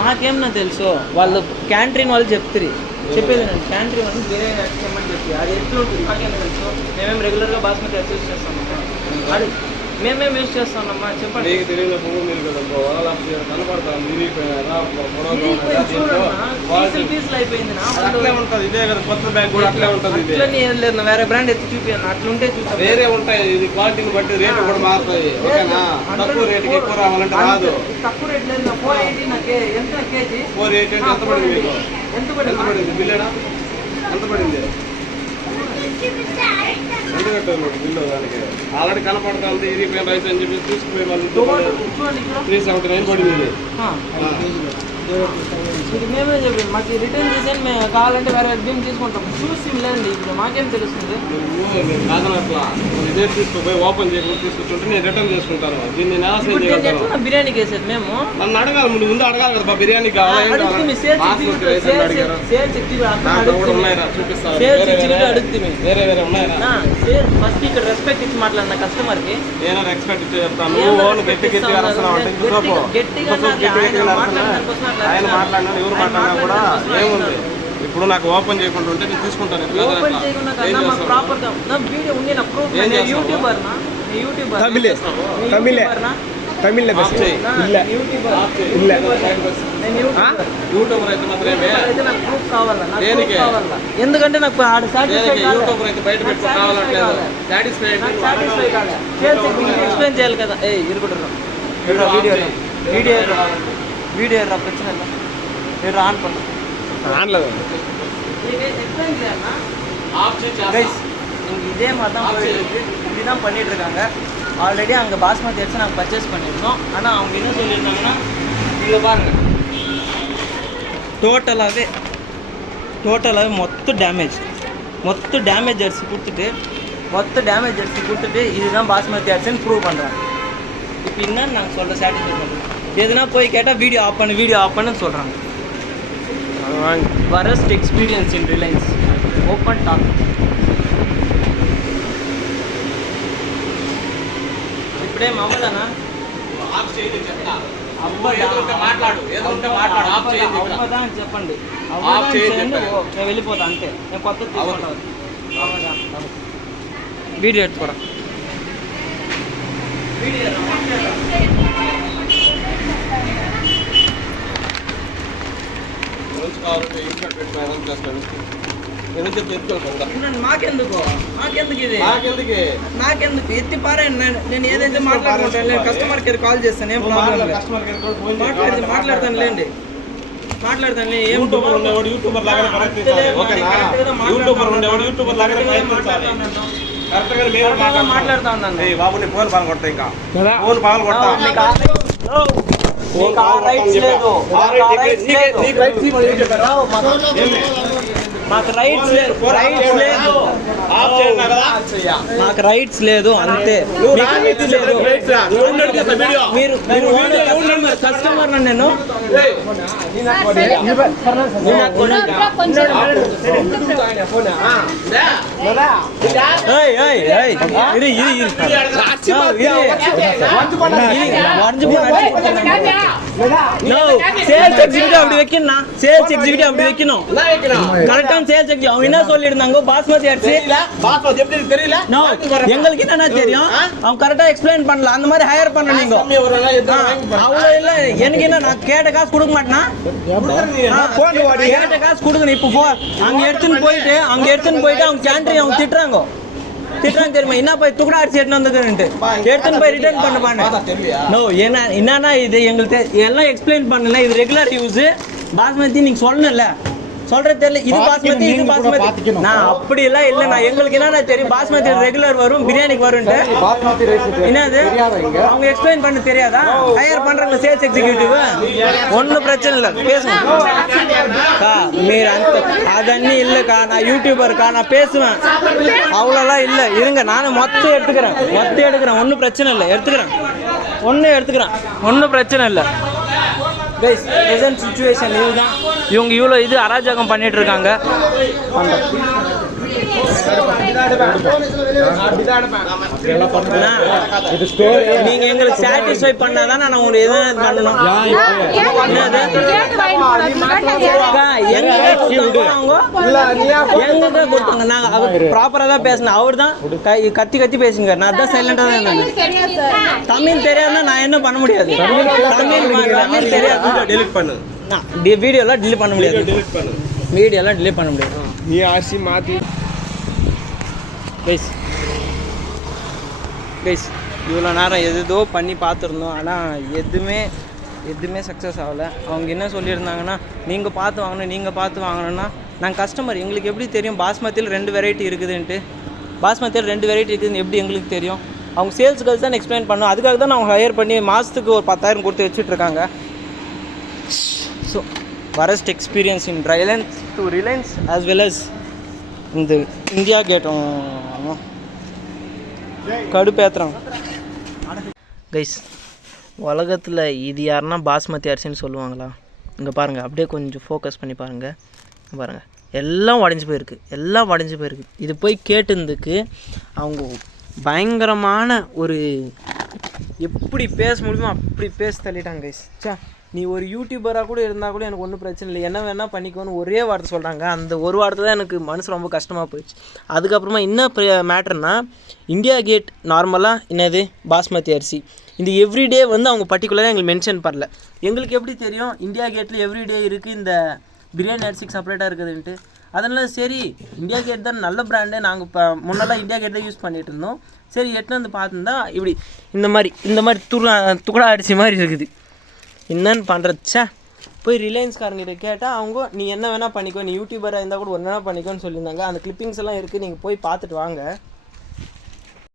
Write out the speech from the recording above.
మాకేమన్నా తెలుసు వాళ్ళు క్యాంటీన్ వాళ్ళు చెప్తారు చెప్పేది నేను క్యాంటీన్ వాళ్ళు బిర్యానీ చేయమని చెప్పి అది ఎట్లా ఉంటుంది మాకేం తెలుసు మేమేం రెగ్యులర్గా బాస్మతి రైస్ యూస్ చేస్తామమ్మా అది మేమేం యూస్ చేస్తామమ్మా చెప్పండి మీకు తెలియదు మీరు కదా కనపడతాను పీసులు అయిపోయింది అట్లే ఉంటుంది ఇదే కదా కొత్త బ్యాగ్ కూడా అట్లే ఉంటుంది ఇట్లని ఏం లేదు వేరే బ్రాండ్ ఎత్తి చూపించాను అట్లుంటే చూసా వేరే ఉంటాయి ఇది క్వాలిటీని బట్టి రేటు కూడా మారుతుంది ఓకేనా తక్కువ రేటుకి ఎక్కువ రావాలంటే రాదు తక్కువ రేట్ లేదు 480 నాకు ఎంత కేజీ 480 ఎంత పడింది మీకు ఎంత పడింది బిల్లేనా ఎంత పడింది ఎంత కట్టారు బిల్లు దానికి ఆల్రెడీ కనపడుతుంది ఇరిగిపోయిన రైస్ అని చెప్పి తీసుకుపోయి వాళ్ళు 379 పడింది ఇది మేమే చెప్పి మాకు రిటర్న్ చేసేది మేము కావాలంటే వేరే మేము తీసుకుంటాం చూసి లేదండి ఇప్పుడు మాకేం తెలుస్తుంది కాదని అట్లా ఇదే తీసుకుపోయి ఓపెన్ చేయకుండా తీసుకొచ్చుంటే నేను రిటర్న్ చేసుకుంటాను దీన్ని బిర్యానీకి వేసేది మేము నన్ను అడగాలి ముందు అడగాలి కదా బిర్యానీ కావాలి వేరే వేరే ఉన్నాయా ఫస్ట్ ఇక్కడ రెస్పెక్ట్ ఇచ్చి మాట్లాడిన కస్టమర్కి నేను రెస్పెక్ట్ ఇచ్చి చెప్తాను గట్టిగా ఆయన మాట్లాడినా ఎవరు మాట్లాడినా కూడా ఏముంది ఇప్పుడు నాకు ఓపెన్ చేయకుండా ఉంటే నేను తీసుకుంటాను యూట్యూబర్ అయితే మాత్రమే ఎందుకంటే నాకు యూట్యూబర్ అయితే బయట పెట్టుకుని కావాలట్లేదు ఎక్స్ప్లెయిన్ చేయాలి కదా ఏ ఇరుకుంటున్నాం வீடியோ பிரச்சனை இல்லை வீடியோ ஆன் பண்ணு ஆன்ல கைஸ் இங்கே இதே மாதிரி தான் போயிட்டு இதுதான் பண்ணிட்டு இருக்காங்க ஆல்ரெடி அங்கே பாஸ்மதி அரிசி நாங்கள் பர்ச்சேஸ் பண்ணியிருந்தோம் ஆனால் அவங்க என்ன சொல்லியிருந்தாங்கன்னா இங்கே பாருங்கள் டோட்டலாகவே மொத்த டேமேஜ் அரிசி கொடுத்துட்டு இதுதான் பாஸ்மதி அரிசின்னு ப்ரூவ் பண்ணுறாங்க இப்போ என்னன்னு நாங்கள் சொல்கிற சாட்டிஸ்ஃபை பண்ணுறோம் எதுனா போய் கேட்டால் வீடியோ ஆஃப் பண்ணுன்னு சொல்கிறாங்க worst experience in Reliance open talk ఇప్పుడే మామూలునా చెప్పండి నేను వెళ్ళిపోతా అంతే నేను కొత్త వీడియో ఎత్తుకోరా నాకెందుకు ఎత్తి పారాయండి నేను ఏదైతే మాట్లాడుకుంటాను కస్టమర్ కేర్ కాల్ చేస్తాను ఏం ప్రాబ్లం మాట్లాడతాను లేండి యూట్యూబర్ ఉండేవాడు యూట్యూబర్ మాట్లాడుతా ఉన్నాను బాబు నీ ఫోన్ పగల కొడతా ఇంకా ఫోన్ పగల కొడతా మాకు రైట్స్ లేదు అంతే మీరు కస్టమర్ నేను சேல்ஸ் எக்ஸிக்யூட்டிவ் அப்படி வைக்கணும் சேல்ஸ் எக்ஸிக்யூட்டிவ் அப்படி வைக்கணும் கரெக்டா சேல்ஸ் எக்ஸிக்யூட்டிவ் அவன் என்ன சொல்லிருந்தாங்க பாஸ்மதி அரிசி பாஸ்மதி எப்படி தெரியல எங்களுக்கு என்ன தெரியும் அவன் கரெக்டா எக்ஸ்பிளைன் பண்ணல அந்த மாதிரி ஹையர் பண்ண நீங்க அவ்வளவு இல்ல எனக்கு என்ன நான் கேட்ட காசு கொடுக்க மாட்டேனா கேட்ட காசு கொடுக்கணும் இப்போ அங்க எடுத்துன்னு போயிட்டு அவங்க கேண்டீன் அவங்க திட்டுறாங்க தெரியுமா என்ன போய் துக்குடா அரிசி எடுத்துன்னு வந்துட்டு எடுத்துன்னு போய் ரிட்டர்ன் பண்ண நோ என்னன்னா இது எங்களுக்கு எல்லாம் எக்ஸ்பிளைன் பண்ணல இது ரெகுலர் யூஸ் பாஸ்மதி நீங்க சொல்லணும்ல சொல்றது தெரியல இது பாஸ்மதி நான் அப்படி எல்லாம் இல்ல நான் எங்களுக்கு என்ன தெரியும் பாஸ்மதி ரெகுலர் வரும் பிரியாணிக்கு வரும்ட்டு என்னது அவங்க எக்ஸ்பிளைன் பண்ண தெரியாதா ஹையர் பண்றாங்க சேல்ஸ் எக்ஸிக்யூட்டிவ் ஒன்னும் பிரச்சனை இல்லை பேசுவேன்க்கா మీరు అంత அதன்னி இல்லக்கா நான் யூடியூபர்க்கா நான் பேசுவேன் அவ்வளோலாம் இல்லை இருங்க நானும் மொத்தம் எடுத்துக்கிறேன் ஒன்றும் பிரச்சனை இல்லை ஒன்றும் பிரச்சனை இல்லை கைஸ் பிரசன்ட் சிச்சுவேஷன் இதுதான் இவங்க இவ்வளோ இது அராஜகம் பண்ணிட்டு இருக்காங்க நீங்க எங்களுக்கு சாட்டிஸ்ஃபை பண்ணாதான் நான் உங்களுக்கு எதுவும் பண்ணணும். எங்க கொடுத்தாங்க நாங்க ப்ராப்பரா தான் பேசினேன். அவர் தான் கத்தி கத்தி பேசுங்க. நான் தான் சைலண்டா தான் இருந்தேன். தமிழ் தெரியாதுன்னா நான் என்ன பண்ண முடியாது. தமிழ் தெரியாது டெலிட் பண்ணு. வீடியோலாம் டிலீட் பண்ண முடியாது. டெலிட் பண்ணு. வீடியோலாம் டிலீட் பண்ண முடியாது. நீ ஆசி மாத்தி கைஸ் இவ்வளோ நேரம் எதோ பண்ணி பார்த்துருந்தோம். ஆனால் எதுவுமே சக்ஸஸ் ஆகலை. அவங்க என்ன சொல்லியிருந்தாங்கன்னா நீங்கள் பார்த்து வாங்கணும்னா நாங்கள் கஸ்டமர் எங்களுக்கு எப்படி தெரியும் பாஸ்மதியில் 2 வெரைட்டி இருக்குதுன்ட்டு. பாஸ்மதியில் 2 வெரைட்டி இருக்குதுன்னு எப்படி எங்களுக்கு தெரியும்? அவங்க சேல்ஸ் கேர்ள்ஸ் தான் எக்ஸ்பிளைன் பண்ணோம். அதுக்காக தான் அவங்க ஹையர் பண்ணி மாதத்துக்கு ஒரு 10,000 கொடுத்து வச்சுட்ருக்காங்க. So worst experience in Reliance as well as இந்த இந்தியா கேட்டும் கடுப்பேற்றுறாங்க. கைஸ் உலகத்தில் இது யாருன்னா பாஸ்மதி அரிசின்னு சொல்லுவாங்களா? இங்கே பாருங்கள், அப்படியே கொஞ்சம் ஃபோக்கஸ் பண்ணி பாருங்கள். எல்லாம் உடஞ்சி போயிருக்கு. இது போய் கேட்டுருந்துக்கு அவங்க பயங்கரமான ஒரு எப்படி பேச முடியுமோ அப்படி பேச தள்ளிட்டாங்க கைஸ். நீ ஒரு யூடியூபராக கூட இருந்தால் கூட எனக்கு ஒன்றும் பிரச்சனை இல்லை, என்ன வேணால் பண்ணிக்கோன்னு ஒரே வார்த்தை சொல்கிறாங்க. அந்த ஒரு வார்த்தை தான் எனக்கு மனசு ரொம்ப கஷ்டமாக போயிடுச்சு. அதுக்கப்புறமா என்ன மேட்டர்னா, இந்தியா கேட் நார்மலாக என்னது பாஸ்மதி அரிசி இந்த எவ்ரிடே வந்து அவங்க பர்டிகுலராக எங்களுக்கு மென்ஷன் பண்ணல. எங்களுக்கு எப்படி தெரியும் இந்தியா கேட்டில் எவ்ரிடே இருக்குது இந்த பிரியாணி அரிசிக்கு செப்பரேட்டாக இருக்குதுன்ட்டு? அதனால் சரி இந்தியா கேட் தான் நல்ல பிராண்டு, நாங்கள் இப்போ முன்னெல்லாம் இந்தியா கேட் தான் யூஸ் பண்ணிகிட்டு இருந்தோம். சரி எட்டுன்னு வந்து பார்த்துருந்தா இப்படி இந்த மாதிரி துகளா அரிசி மாதிரி இருக்குது. என்னன்னு பண்ணுறச்சா போய் ரிலையன்ஸ்காரங்கிட்ட கேட்டால் அவங்க நீ என்ன வேணால் பண்ணிக்கோ, நீ யூடியூபராக இருந்தால் கூட ஒன்று வேணால் பண்ணிக்கோன்னு சொல்லியிருந்தாங்க. அந்த கிளிப்பிங்ஸ் எல்லாம் இருக்குது, நீங்கள் போய் பார்த்துட்டு வாங்க.